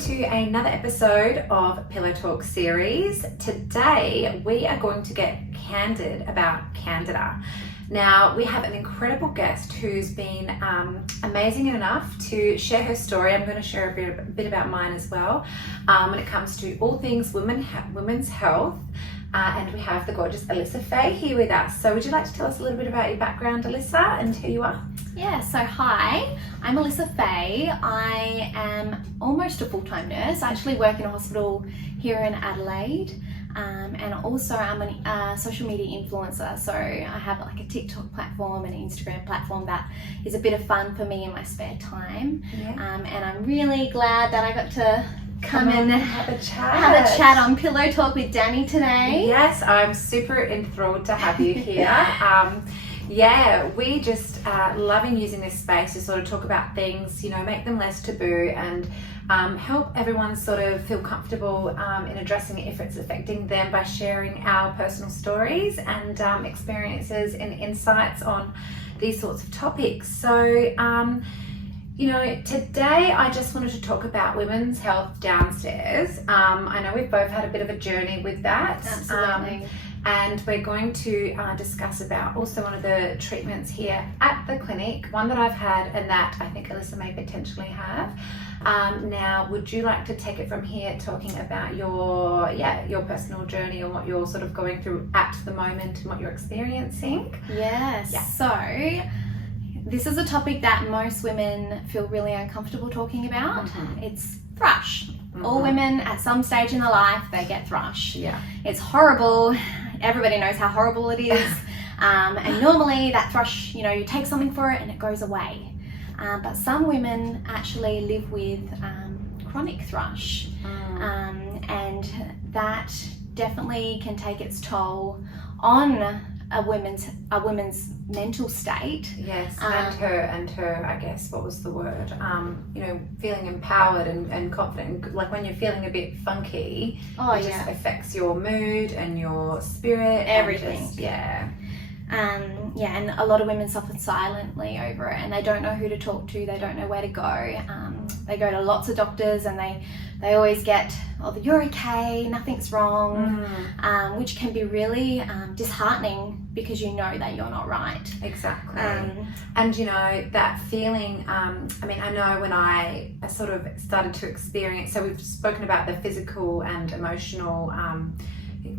to another episode of Pillow Talk series. Today we are going to get candid about Candida. Now we have an incredible guest who's been amazing enough to share her story. I'm going to share a bit about mine as well when it comes to all things women's health. And we have the gorgeous Alyssa Faye here with us. So would you like to tell us a little bit about your background, Alyssa, and who you are? Yeah, so hi, I'm Alyssa Faye. I am almost a full-time nurse. I actually work in a hospital here in Adelaide, and also I'm a social media influencer. So I have like a TikTok platform and an Instagram platform that is a bit of fun for me in my spare time. Yeah. And I'm really glad that I got to come and have a chat on Pillow Talk with Danny today. Yes, I'm super enthralled to have you here. Yeah, we just loving using this space to sort of talk about things, you know, make them less taboo and help everyone sort of feel comfortable in addressing it if it's affecting them by sharing our personal stories and experiences and insights on these sorts of topics. So, you know, today I just wanted to talk about women's health downstairs. I know we've both had a bit of a journey with that. Absolutely. And we're going to discuss about also one of the treatments here at the clinic, one that I've had and that I think Alyssa may potentially have. Now, would you like to take it from here, talking about your personal journey and what you're sort of going through at the moment and what you're experiencing? Yes. Yeah. So this is a topic that most women feel really uncomfortable talking about. Mm-hmm. It's thrush. Mm-hmm. All women at some stage in their life, they get thrush. Yeah. It's horrible. Everybody knows how horrible it is. And normally that thrush, you know, you take something for it and it goes away. But some women actually live with chronic thrush. And that definitely can take its toll on a woman's mental state. Yes, and her, I guess, what was the word? You know, feeling empowered and confident. Like when you're feeling a bit funky, it just affects your mood and your spirit. Everything. Yeah, and a lot of women suffer silently over it, and they don't know who to talk to. They don't know where to go. They go to lots of doctors, and they always get, "Oh, you're okay, nothing's wrong," which can be really disheartening because you know that you're not right. Exactly. And you know, that feeling, I mean, I know when I sort of started to experience, so we've spoken about the physical and emotional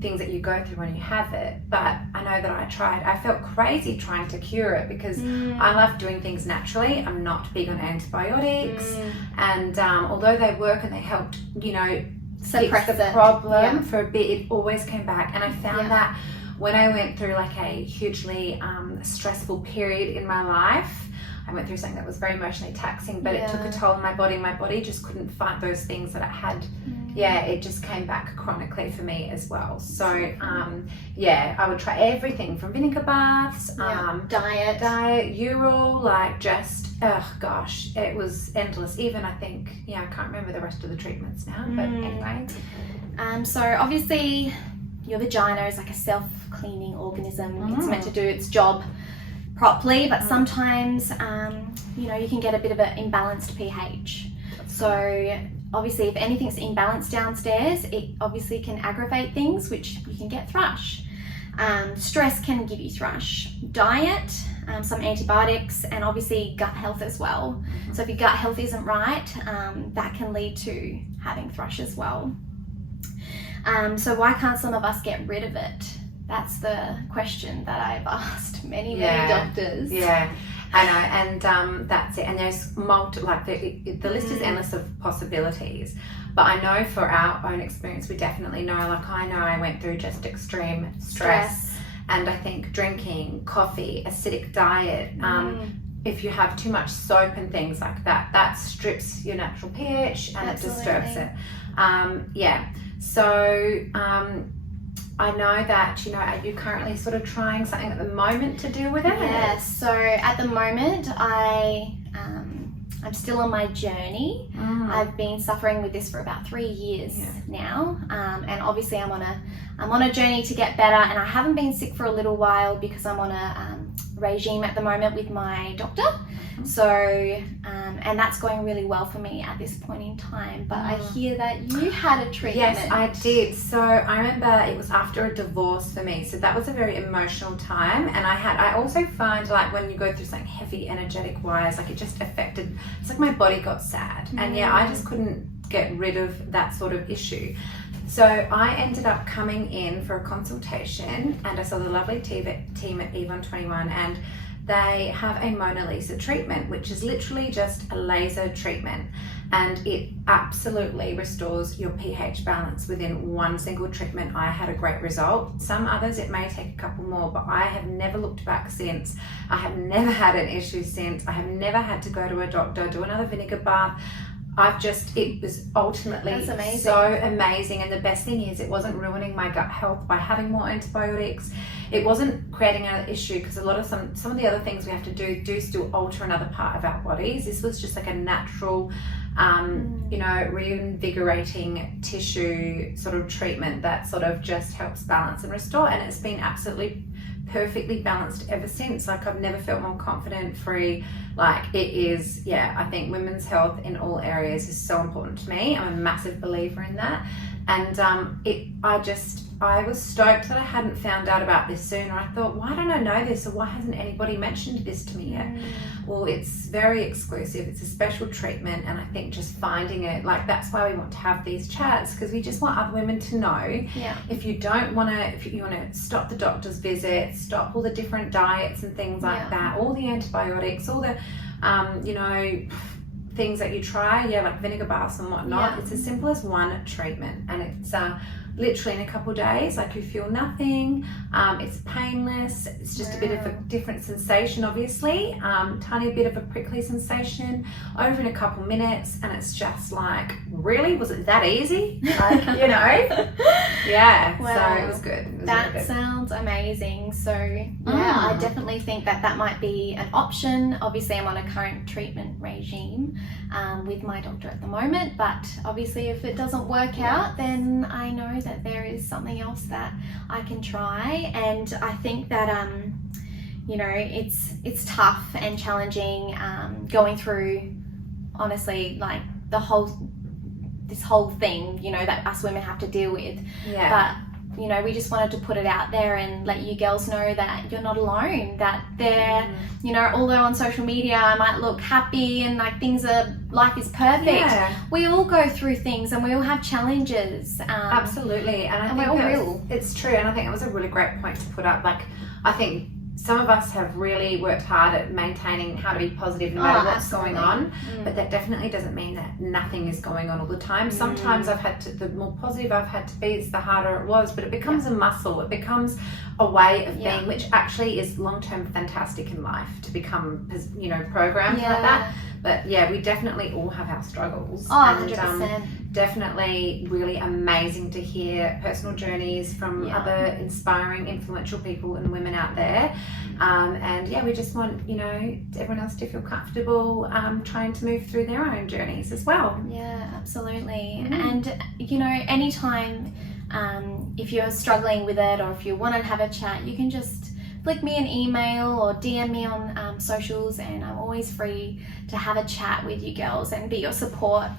things that you go through when you have it, but I know that I felt crazy trying to cure it because I love doing things naturally. I'm not big on antibiotics, and although they work and they helped, you know, suppress fix the problem for a bit, it always came back. And I found that when I went through like a hugely stressful period in my life, I went through something that was very emotionally taxing, but it took a toll on my body. My body just couldn't fight those things that I had. It just came back chronically for me as well. So I would try everything from vinegar baths, diet, Ural, like just, oh gosh, it was endless. Even I think, I can't remember the rest of the treatments now, but anyway. So obviously your vagina is like a self-cleaning organism. It's meant to do its job properly, but sometimes you know, you can get a bit of an imbalanced pH. So obviously if anything's imbalanced downstairs, it obviously can aggravate things, which you can get thrush. Stress can give you thrush. Diet, some antibiotics, and obviously gut health as well. So if your gut health isn't right, that can lead to having thrush as well. So why can't some of us get rid of it? That's the question that I've asked many doctors. Yeah, I know, and that's it. And there's the list is endless of possibilities. But I know for our own experience, we definitely know. Like I know I went through just extreme stress. And I think drinking, coffee, acidic diet. If you have too much soap and things like that, that strips your natural pH and it disturbs it. So. I know that, you know, are you currently sort of trying something at the moment to deal with it? Yes, so at the moment I'm still on my journey. I've been suffering with this for about 3 years now, and obviously I'm on a journey to get better, and I haven't been sick for a little while because I'm on a regime at the moment with my doctor. So, and that's going really well for me at this point in time. But I hear that you had a treatment. Yes, I did. So I remember it was after a divorce for me. So that was a very emotional time. And I also find like when you go through something heavy energetic wise, like it just affected, it's like my body got sad. And yeah, I just couldn't get rid of that sort of issue. So I ended up coming in for a consultation, and I saw the lovely team at Eve on 21, and they have a Mona Lisa treatment, which is literally just a laser treatment, and it absolutely restores your pH balance within one single treatment. I had a great result. Some others it may take a couple more, but I have never looked back since. I have never had an issue since. I have never had to go to a doctor, do another vinegar bath. It was ultimately so amazing. And the best thing is it wasn't ruining my gut health by having more antibiotics. It wasn't creating an issue, because a lot of some of the other things we have to do still alter another part of our bodies. This was just like a natural, reinvigorating tissue sort of treatment that sort of just helps balance and restore. And it's been absolutely perfectly balanced ever since. Like I've never felt more confident, free. Like it is, I think women's health in all areas is so important to me. I'm a massive believer in that. And I was stoked that I hadn't found out about this sooner. I thought, why don't I know this, or why hasn't anybody mentioned this to me yet? Well, it's very exclusive. It's a special treatment, and I think just finding it, like that's why we want to have these chats, because we just want other women to know. If you want to stop the doctor's visits, stop all the different diets and things like that, all the antibiotics, all the things that you try, like vinegar baths and whatnot. It's as simple as one treatment, and it's literally in a couple of days, like you feel nothing. It's painless. It's just a bit of a different sensation, obviously, tiny bit of a prickly sensation over in a couple minutes, and it's just like, really, was it that easy? Like, so it was good. That sounds amazing. So I definitely think that might be an option. Obviously I'm on a current treatment regime with my doctor at the moment, but obviously if it doesn't work out, then I know that there is something else that I can try. And I think that it's tough and challenging going through, honestly, like this whole thing that us women have to deal with. But we just wanted to put it out there and let you girls know that you're not alone, that they're, although on social media I might look happy and like life is perfect, we all go through things and we all have challenges. Absolutely. And I think it's true. And I think it was a really great point to put up. Like, I think some of us have really worked hard at maintaining how to be positive no matter what's going on, but that definitely doesn't mean that nothing is going on all the time. Sometimes the more positive I've had to be, the harder it was, but it becomes a muscle. It becomes a way of being, which actually is long-term fantastic in life to become, programmed like that. But we definitely all have our struggles. 100%. Definitely really amazing to hear personal journeys from other inspiring, influential people and women out there. We just want, everyone else to feel comfortable trying to move through their own journeys as well. Yeah, absolutely. And, anytime if you're struggling with it, or if you want to have a chat, you can just flick me an email or DM me on socials, and I'm always free to have a chat with you girls and be your support,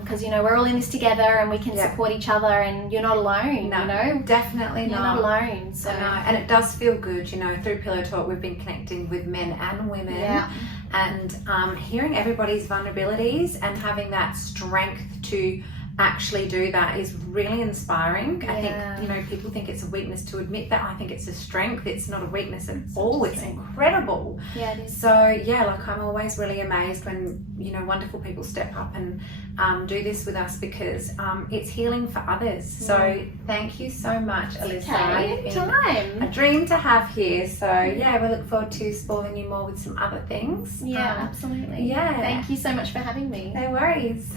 because we're all in this together and we can support each other, and you're not alone. Definitely you're not alone. So and it does feel good, through Pillow Talk we've been connecting with men and women, and hearing everybody's vulnerabilities and having that strength to actually do that is really inspiring. I think people think it's a weakness to admit that. I think it's a strength. It's not a weakness at all. It's incredible. It is. So I'm always really amazed when wonderful people step up and do this with us, because it's healing for others. So thank you so much, Alyssa. It's a dream to have here. So we look forward to spoiling you more with some other things. Absolutely. Thank you so much for having me. No worries.